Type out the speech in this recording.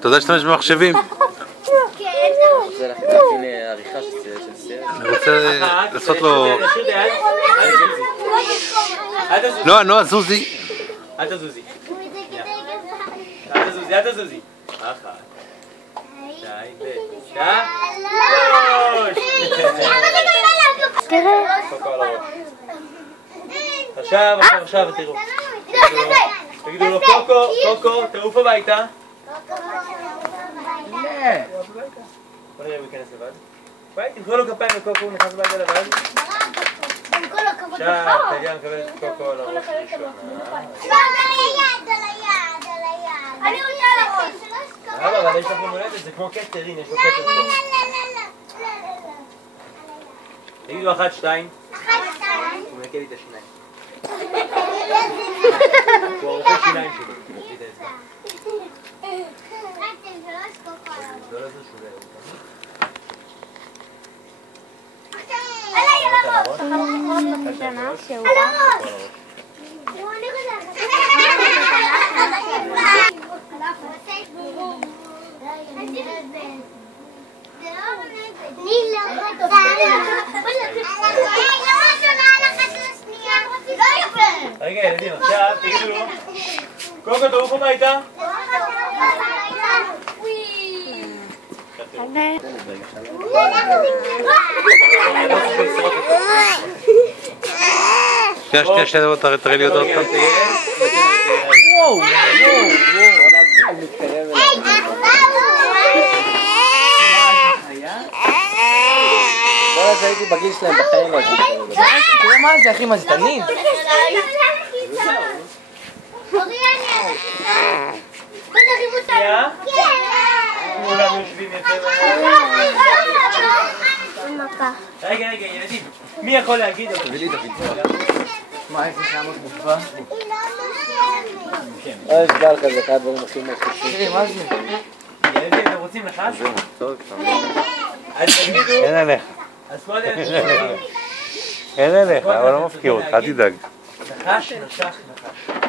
אתה יודע שאתה במחשבים? רוצה להכין עריכה של סרט? אני רוצה לעשות לו... נועה, זוזי. אל תזוזי. אל תזוזי, אל תזוזי. אחת. שתיים, עכשיו תראו. תגידו לו קוקו, תעוף הביתה. בוא נראה אם הוא ייכנס לבד. ביי, תמחאו לו כפיים לקוקו, הוא נכנס הביתה לבד. עכשיו, תגיע מקבל את קוקו על הראש ראשונה. אני רוצה לראש. אבל יש לך מולדת, זה כמו קטר, הנה, יש לו קטר פה. תגידו אחת, שתיים. הוא מנקה לי את השיניים. הוא הרופא שיניים שלי. תביא את האצבע. לא לעשות שולה. רגע ילדים, עכשיו תגידו לו קוקו תעוף הביתה. שנייה, תראה לי עוד פעם. וואו. הייתי בגיל שלהם בחיים לא. תראה מה זה אחי, מה זה תנין? כולם יושבים יפה. רגע ילדים, מי יכול להגיד? מה איזה חמות מופע? אוי שדע לך, זה אחד הדברים הכי מרחיקים. תראי, מה זה? ילדים, אתם רוצים לחש? טוב, אז תגידו. אין עליך. אז קודם. אין עליך, אבל לא מפקיר אותך, אל תדאג. נחש, נשך, נחש.